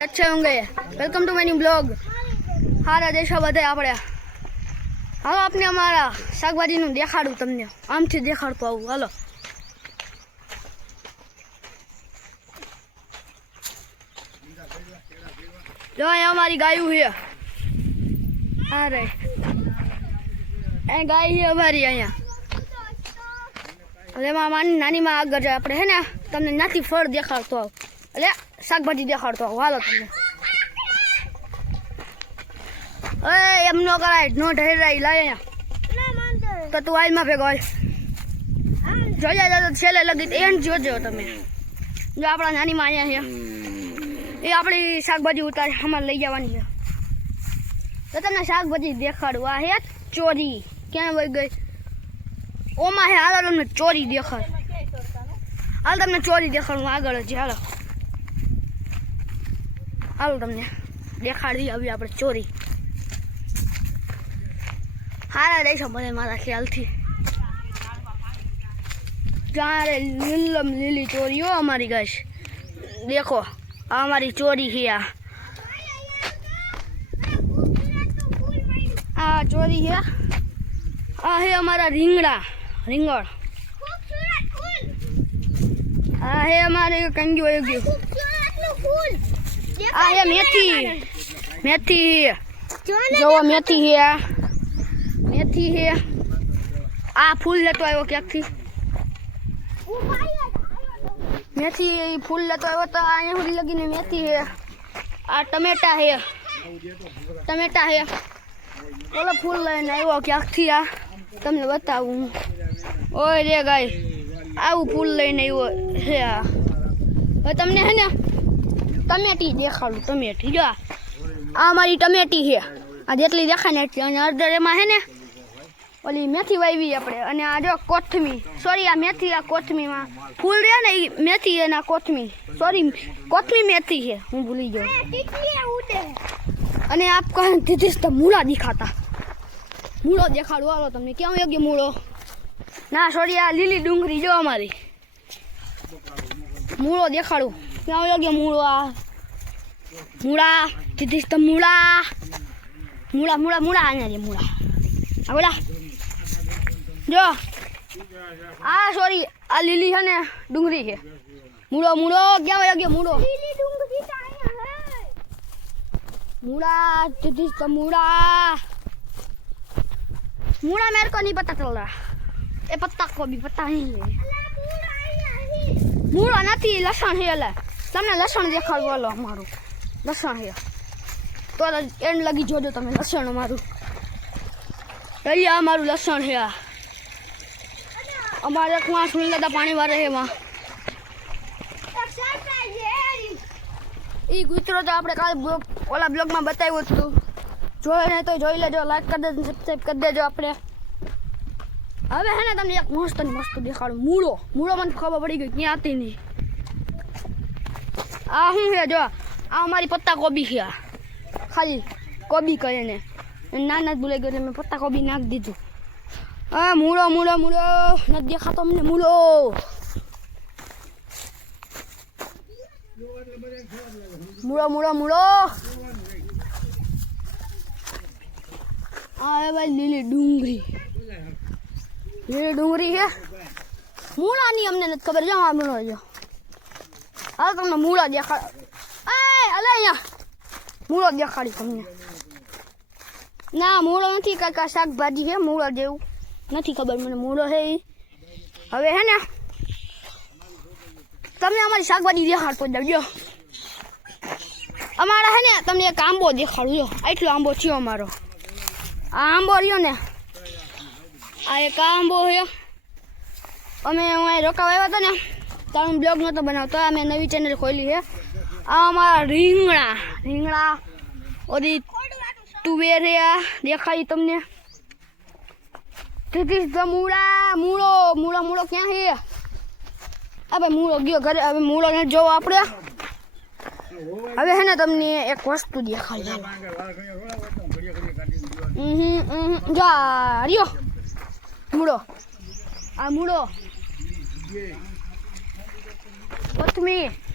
અચ્છા હું ગયે વેલકમ ટુ માય બ્લોગ હારા દેશો બધા આપણે હાલો આપણે અમારા શાકભાજીનું દેખાડું તમને આમથી દેખાડતો આવું હાલો જો અહીંયા અમારી ગાયું છે અરે એ ગાય છે અમારી અહીંયા હવે એમાં નાની નાનીમાં આગળ આપણે હે ને તમને નાથી ફળ દેખાડતો આવું એટલે શાકભાજી દેખાડતો હાલો તમને. અરે, એમ નો કરાય, નો ઢેરાઈ લાય અહીંયા. તો તું આઈમાં ભેગો હોય જાય તો છેલ્લે લગી એમ જોજો તમે. જો આપણા નાની માં અહીંયા છે. એ આપણી શાકભાજી ઉતાર, અમારે લઈ જવાની છે. તો તમને શાકભાજી દેખાડું આ હે, ચોરી. ક્યાં વહી ગઈ? ઓમાં હે, હાલો તમને ચોરી દેખાડ. હાલ તમને ચોરી દેખાડું આગળ જ, હાલો. હાલો તમને દેખાડી આવી આપણે ચોરી. હારા રહીશો મને મારા ખ્યાલથી. જ્યારે લીલમ લીલી ચોરીઓ અમારી ગઈ દેખો, આ અમારી ચોરી છે આ. આ ચોરી છે. આ હે અમારા રીંગણા, રીંગણ. આ હે અમારે કંગ્યું ગયું. આ હે મેથી. મેથી. જોવો મેથી. હે આ. મેથી હે. આ ફૂલ લેતો આવ્યો ક્યાંકથી? મેથી ફૂલ લેતો આવ્યો તો અહીંયા સુધી લગીને મેથી હે. આ ટમેટા હે. ટમેટા હે. ઓલો ફૂલ લઈને આવ્યો ક્યાંકથી આ? તમને બતાવું. ઓય રે ગાય. આવું ફૂલ લઈને આવ્યો હે આ. હવે તમને હે ને ટમેટી દેખાડું ટમેટી. જો આ મારી ટમેટી છે. આ જેટલી દેખાય ને એટલી. અને અડધર એમાં છે ને ઓલી મેથી વાવી આપણે. અને આ જો કોથમી સોરી આ મેથી આ કોથમીમાં ફૂલ રહે ને એ મેથી એના કોથમી સોરી કોથમી મેથી છે. હું ભૂલી ગયો. અને આપ કહે દીધીસ તો મૂળા દેખાતા. મૂળો દેખાડું. હાલો તમને કેમ યોગ્ય મૂળો? ના સોરી આ લીલી ડુંગળી જો અમારી. મૂળો દેખાડું. Ya Allah ya mula. Mula, titis itu mula, mula mula mula, aja dia mula. Aku lah. jo, Ah, sorry. Alilihan ya, dungri ya. Mula, mula, ya Allah dia mula. Mula, titis tan mula, mula, mereka nih petak telah. Eh, petak kok, bi petak ini. Murah, nanti lasan hilang. તમને લસણ દેખાડું હાલો અમારું. લસણ છે તો and લગી જોજો તમે લસણ અમારું. અહીંયા અમારું લસણ આ. અમારે કુવા માસ દાદા પાણી વારે એમાં. એ ગુતરો તો આપણે કાલે બ્લોગ ઓલા બ્લોગમાં બતાવ્યું હતું જોઈ ને તો જોઈ લેજો લાઈક કરી દેજો સબસ્ક્રાઈબ કરી દેજો આપણે. હવે હે ને તમને એક મસ્ત મસ્ત દેખાડું. મૂળો. મૂળો મને ખબર પડી ગઈ ક્યાં હતી નહીં આ શું છે, જો? આ અમારી પત્તા કોબી છે. આ ખાલી કોબી કહે ને ના જ ભૂલાઈ ગયો મેં પત્તા કોબી નાખી દીધું. હા મૂળો મૂળો મૂળો. નથી દેખાતો અમને મૂળો. મૂળો મૂળો મૂળો. આ ભાઈ લીલી ડુંગળી. લીલી ડુંગળી છે. મૂળાની અમને નથી ખબર. જો આ મૂળો જો હાલ તમને મૂળા દેખાડ એ અલે અહીંયા. મૂળો દેખાડી તમને. ના, મૂળો નથી કાકા શાકભાજી છે, મૂળો જેવું. નથી ખબર મને મૂળો છે. હવે હે ને તમને અમારી શાકભાજી દેખાડતો જાવ, જો. અમારા હે ને, તમને એક આંબો દેખાડું, જો. આટલો આંબો થયો અમારો. આ આંબો રહ્યો ને. આ એક આંબો રહ્યો અમે હું રોકાવા આવ્યા હતા ને. તો અમે બ્લોગ નહોતો બનાવતો અમે નવી ચેનલ ખોલી છે. આ અમારા રીંગણા રીંગણા ઓરી તુવેરિયા દેખાય તમને? ધીસ મૂળા, મૂળો મૂળો મૂળો ક્યાં છે? હવે મૂળો ગયો ઘરે, હવે મૂળો ને જોવો આપણે. હવે હે ને તમને એક વસ્તુ દેખાડી. જો રહ્યો. મૂળો, આ મૂળો. me.